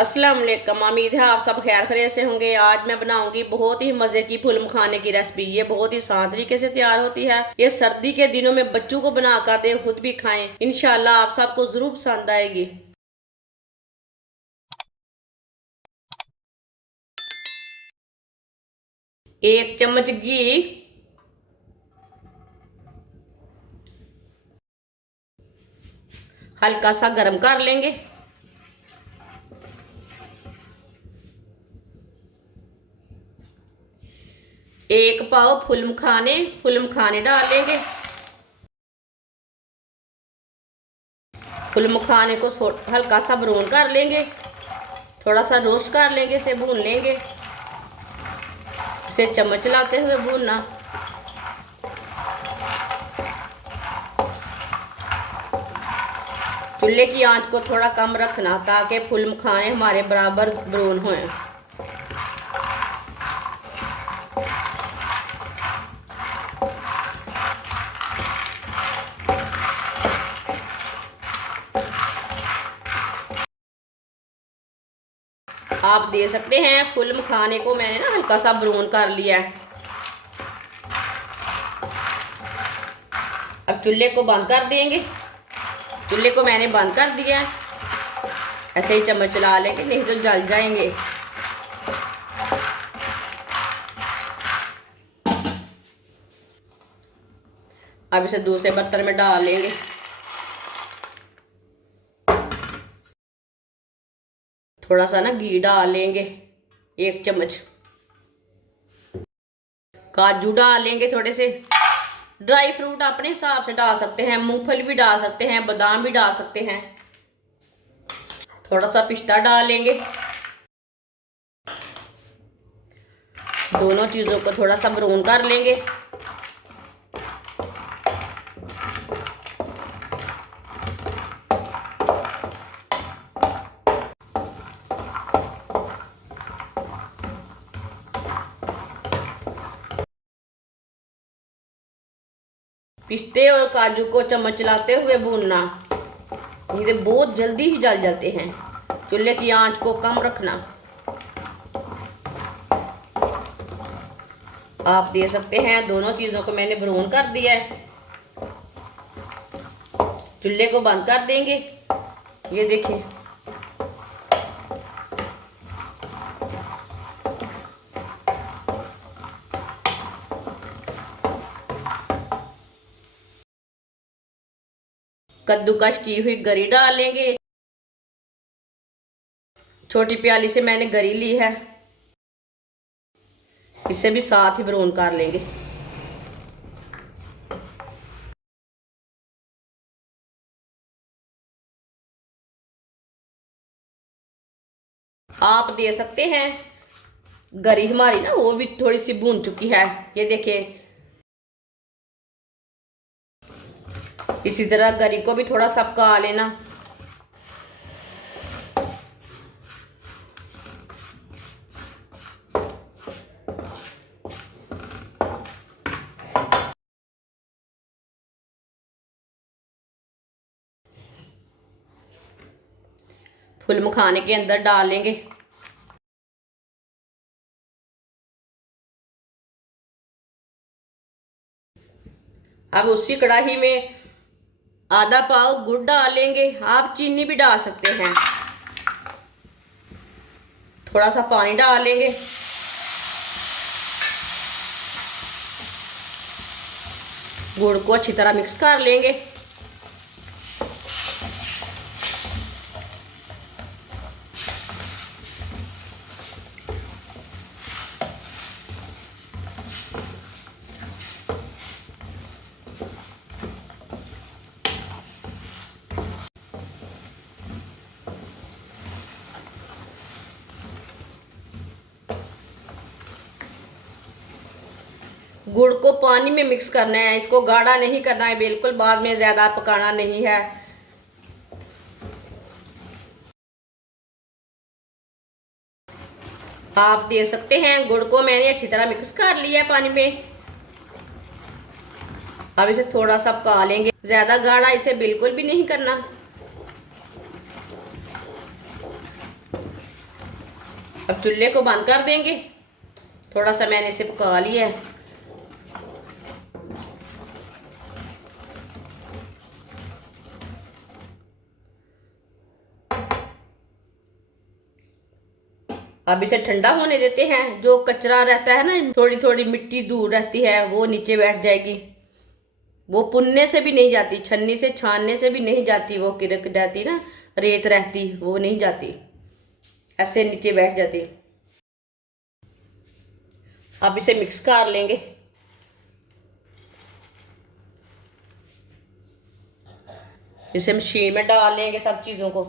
अस्सलाम वालेकुम। उम्मीद है आप सब खैर खैरियत से होंगे। आज मैं बनाऊंगी बहुत ही मज़े की फुल मखाने की रेसिपी। ये बहुत ही आसान तरीके से तैयार होती है। ये सर्दी के दिनों में बच्चों को बना कर दें, खुद भी खाएं। इंशाल्लाह आप सबको जरूर पसंद आएगी। एक चम्मच घी, हल्का सा गर्म कर लेंगे। एक पाव फुल मखाने डाल लेंगे। फुल मखाने को हल्का सा ब्राउन कर लेंगे, थोड़ा सा रोस्ट कर लेंगे, इसे भून लेंगे। इसे चम्मच चलाते हुए भूनना। चूल्हे की आंच को थोड़ा कम रखना ताकि फुल मखाने हमारे बराबर ब्राउन हों। आप दे सकते हैं फुल मखाने को मैंने ना हल्का सा ब्राउन कर लिया है। अब चूल्हे को बंद कर देंगे। चूल्हे को मैंने बंद कर दिया है। ऐसे ही चम्मच चला लेंगे, नहीं तो जल जाएंगे। अब इसे दूसरे बर्तन में डाल लेंगे। थोड़ा सा ना घी डाल लेंगे, एक चम्मच। काजू डाल लेंगे थोड़े से। ड्राई फ्रूट अपने हिसाब से डाल सकते हैं, मूंगफली भी डाल सकते हैं, बादाम भी डाल सकते हैं। थोड़ा सा पिस्ता डाल लेंगे। दोनों चीज़ों को थोड़ा सा ब्राउन कर लेंगे। पिस्ते और काजू को चम्मच चलाते हुए भूनना, ये बहुत जल्दी ही जल जाते हैं। चूल्हे की आंच को कम रखना। आप दे सकते हैं, दोनों चीज़ों को मैंने ब्राउन कर दिया है। चूल्हे को बंद कर देंगे। ये देखिए, कद्दूकश की हुई गरी डाल लेंगे। छोटी प्याली से मैंने गरी ली है, इसे भी साथ ही ब्राउन कर लेंगे। आप दे सकते हैं, गरी हमारी ना वो भी थोड़ी सी भून चुकी है। ये देखिए, इसी तरह गरी को भी थोड़ा सा पका लेना। फुल मखाने के अंदर डाल लेंगे। अब उसी कढ़ाई में आधा पाव गुड़ डाल लेंगे। आप चीनी भी डाल सकते हैं। थोड़ा सा पानी डाल लेंगे। गुड़ को अच्छी तरह मिक्स कर लेंगे। गुड़ को पानी में मिक्स करना है, इसको गाढ़ा नहीं करना है बिल्कुल, बाद में ज़्यादा पकाना नहीं है। आप दे सकते हैं, गुड़ को मैंने अच्छी तरह मिक्स कर लिया है पानी में। अब इसे थोड़ा सा पका लेंगे, ज़्यादा गाढ़ा इसे बिल्कुल भी नहीं करना। अब चूल्हे को बंद कर देंगे। थोड़ा सा मैंने इसे पका लिया है। अब इसे ठंडा होने देते हैं। जो कचरा रहता है ना, थोड़ी थोड़ी मिट्टी दूर रहती है, वो नीचे बैठ जाएगी। वो पुनने से भी नहीं जाती, छन्नी से छानने से भी नहीं जाती। वो किरक जाती ना, रेत रहती, वो नहीं जाती, ऐसे नीचे बैठ जाती। अब इसे मिक्स कर लेंगे। इसे मशीन में डाल लेंगे सब चीज़ों को।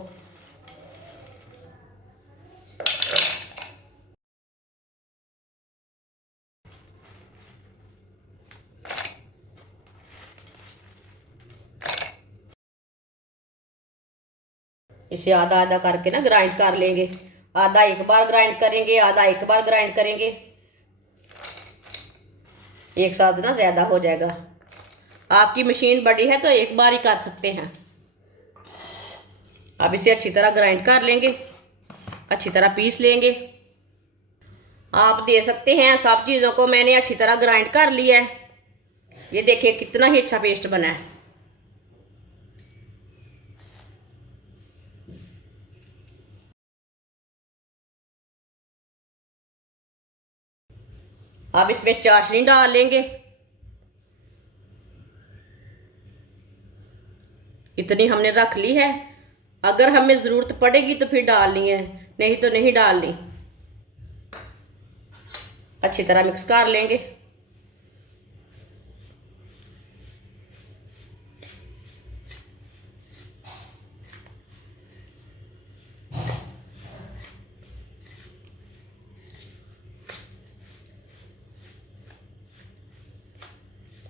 इसे आधा आधा करके ना ग्राइंड कर लेंगे। आधा एक बार ग्राइंड करेंगे, आधा एक बार ग्राइंड करेंगे। एक साथ ना ज़्यादा हो जाएगा। आपकी मशीन बड़ी है तो एक बार ही कर सकते हैं। अब इसे अच्छी तरह ग्राइंड कर लेंगे, अच्छी तरह पीस लेंगे। आप दे सकते हैं सब चीज़ों को मैंने अच्छी तरह ग्राइंड कर लिया है। ये देखिए कितना ही अच्छा पेस्ट बना है। अब इसमें चाशनी डाल लेंगे। इतनी हमने रख ली है। अगर हमें ज़रूरत पड़ेगी तो फिर डालनी है, नहीं तो नहीं डालनी। अच्छी तरह मिक्स कर लेंगे।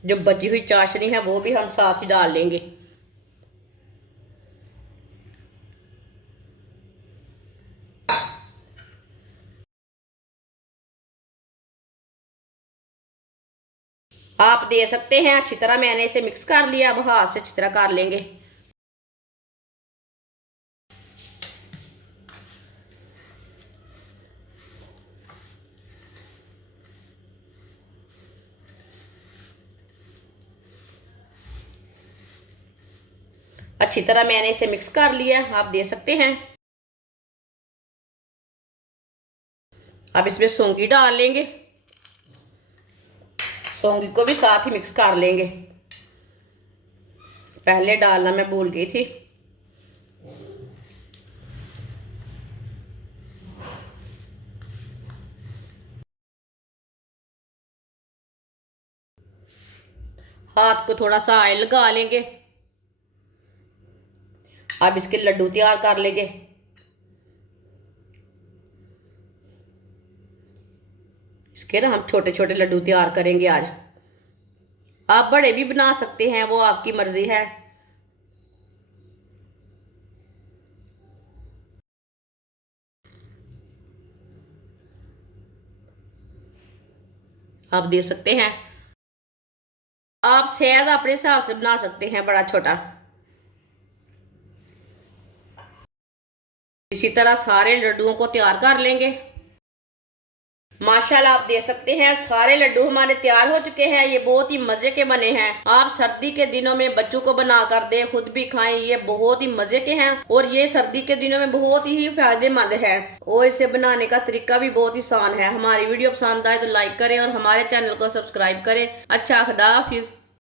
जो बची हुई चाशनी है वो भी हम साथ ही डाल लेंगे। आप दे सकते हैं अच्छी तरह। मैंने इसे मिक्स कर लिया। अब हाथ से अच्छी तरह कर लेंगे। अच्छी तरह मैंने इसे मिक्स कर लिया। आप दे सकते हैं। अब इसमें सौंगी डाल लेंगे। सौंगी को भी साथ ही मिक्स कर लेंगे। पहले डालना मैं भूल गई थी। हाथ को थोड़ा सा ऑयल लगा लेंगे। अब इसके लड्डू तैयार कर लेंगे। इसके ना हम छोटे छोटे लड्डू तैयार करेंगे आज। आप बड़े भी बना सकते हैं, वो आपकी मर्जी है। आप दे सकते हैं। आप शायद अपने हिसाब से बना सकते हैं, बड़ा छोटा। इसी तरह सारे लड्डुओं को तैयार कर लेंगे। माशाल्लाह आप दे सकते हैं। सारे लड्डू हमारे तैयार हो चुके हैं। ये बहुत ही मज़े के बने हैं। आप सर्दी के दिनों में बच्चों को बना कर दें, खुद भी खाएं। ये बहुत ही मज़े के हैं और ये सर्दी के दिनों में बहुत ही फायदेमंद है। और इसे बनाने का तरीका भी बहुत ही आसान है। हमारी वीडियो पसंद आए तो लाइक करें और हमारे चैनल को सब्सक्राइब करें। अच्छा, खुदा हाफिज़।